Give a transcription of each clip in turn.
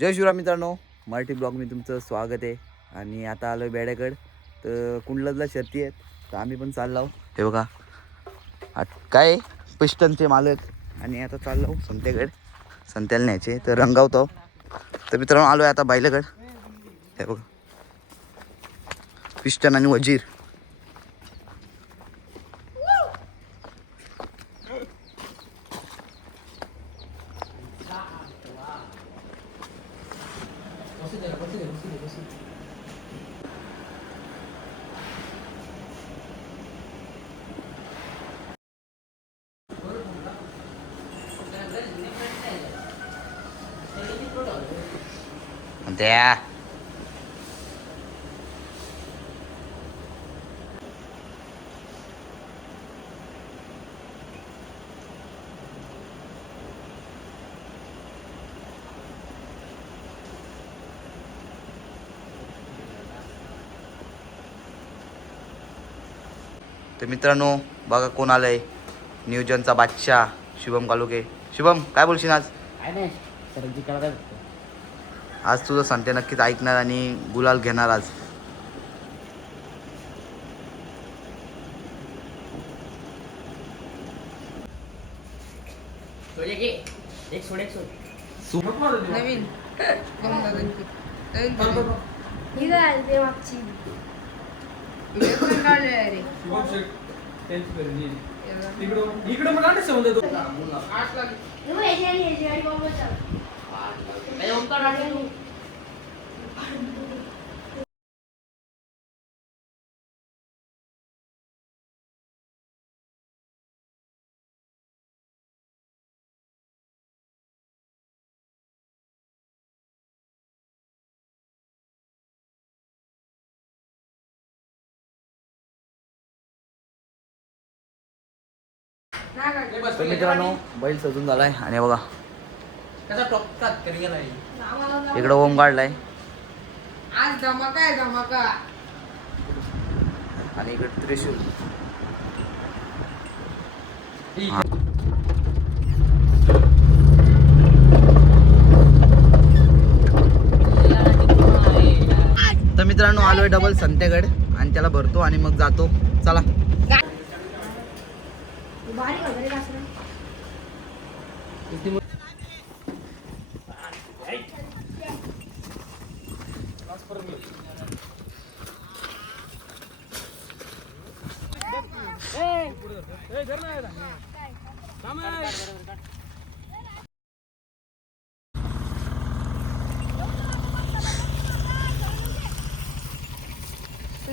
जय शिवराम मित्रांनो, मराठी ब्लॉग मी तुमचं स्वागत आहे. आणि आता आलो आहे बेड्याकडं. तर कुंडलजला शर्ती आहेत, तर आम्ही पण चाललो. हे बघा काय पिस्टनचे मालक. आणि आता चाललो संत्याकडे, संत्याला न्यायचे तर रंगावतो. तर मित्रांनो आलो आहे आता बैलाकडं. हे बघा पिस्टन आणि वजीर. त्या तर मित्रांनो बघा कोण आलंय, नियोजनचा बादशाह शुभम कालुके. शुभम काय बोलशील आज? आज तुझं संत्या नक्कीच ऐकणार आणि गुलाल घेणार आज. नवीन तर मित्रांनो बैल सजून झालाय आणि बघा इकडं ओम काढलाय आज धमाका आहे धमाका. आणि इकडे त्रिशूल. तर मित्रांनो आलोय डबल संत्यागड आणि त्याला भरतो आणि मग जातो. चला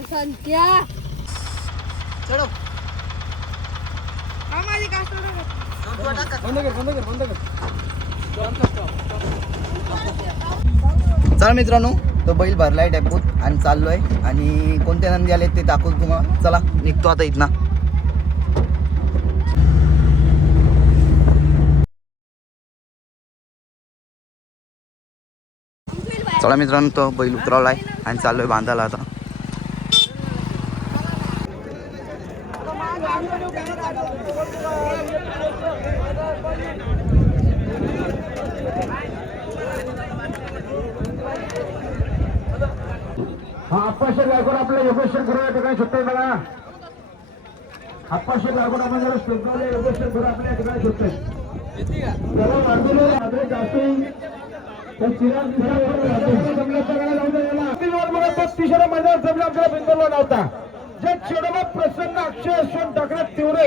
संत्या चलो चला मित्रांनो तो बैल भरलाय टेम्पोत आणि चाललोय. आणि कोणते नंदी आले ते दाखवतो तुम्हाला. चला निघतो आता इथनं. चला मित्रांनो तो बैल उतरवलाय आणि चाललोय बांधायला आता. हा अप्पाशे लागून आपल्या योगेश्वर गुरु या ठिकाणी सुटतोय बघा. अप्पाशे लागून आपण जरा स्टेजला योगेश्वर गुरु आपल्या ठिकाणी सुटतोय. त्याला बांधलेले आदरे जास्ती तर चिराग तिसरा मैदान जमला आपल्याला बिंदूला नव्हता. जे चिडवा प्रसन्न अक्षय असून टाकण्यात तीव्र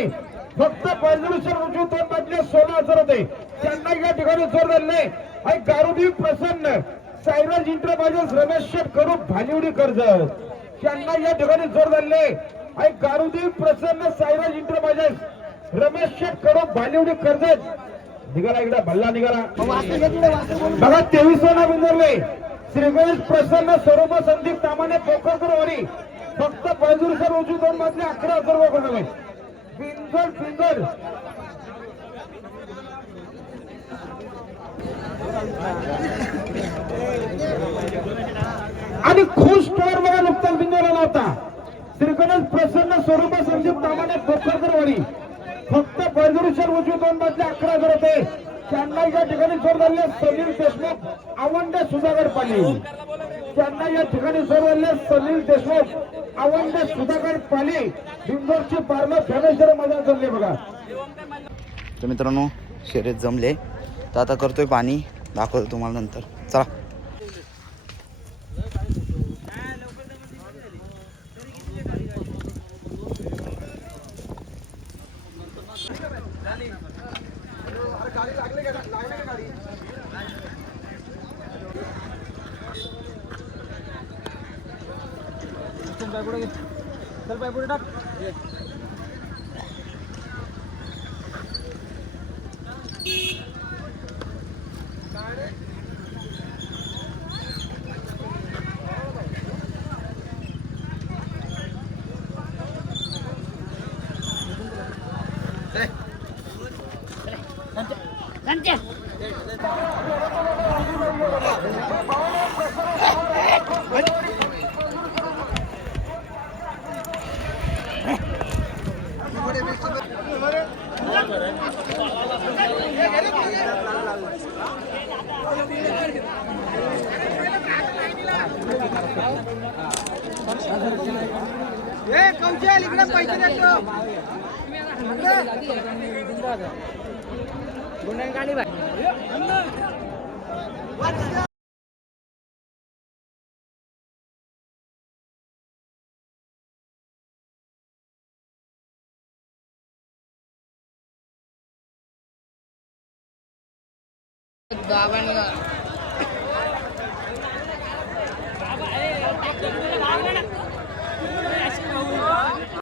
फक्त बैलूसर उजू दोन बाजूला 16,000 होते. त्यांना या ठिकाणी जोर धरले आणि गारुदेव प्रसन्न सायराज इंटरप्राइजेस रमेश शेठ करू भालिवडी कर्ज यांना या ठिकाणी जोर धरले आणि गारुदेव प्रसन्न सायराज इंटरप्राइजेस रमेश शेठ करू भालिवडी कर्ज निघाला. इकडे भल्ला निघाला बघा. 23 बिंदरले श्री गणेश प्रसन्न स्वरूप संदीप तामाने पोखरकर वारी फक्त बैजूरसर उजू दोन मधले 11,000 रुपये बिंदर बिंदर आणि खुश स्टोअर बघा नुकताच बिंदूला नव्हता. श्रीगणेश प्रसन्न स्वरूप संदीप तामाने पोखरकर वारी फक्त बैजूरसर उजू दोन मधले 11,000 होते. त्यांना या ठिकाणी जोर झाले सलील देशमुख आवंडे सुधागड पाली. त्यांना या ठिकाणी जोर झाले सलील देशमुख आवंडे सुधागड पाली. बिंदोरची पारणं फॅमेश्वर मैदान चालले बघा. तर मित्रांनो शर्यत जमले तर आता करतोय पाणी, दाखवतो तुम्हाला नंतर. चला. बाबांना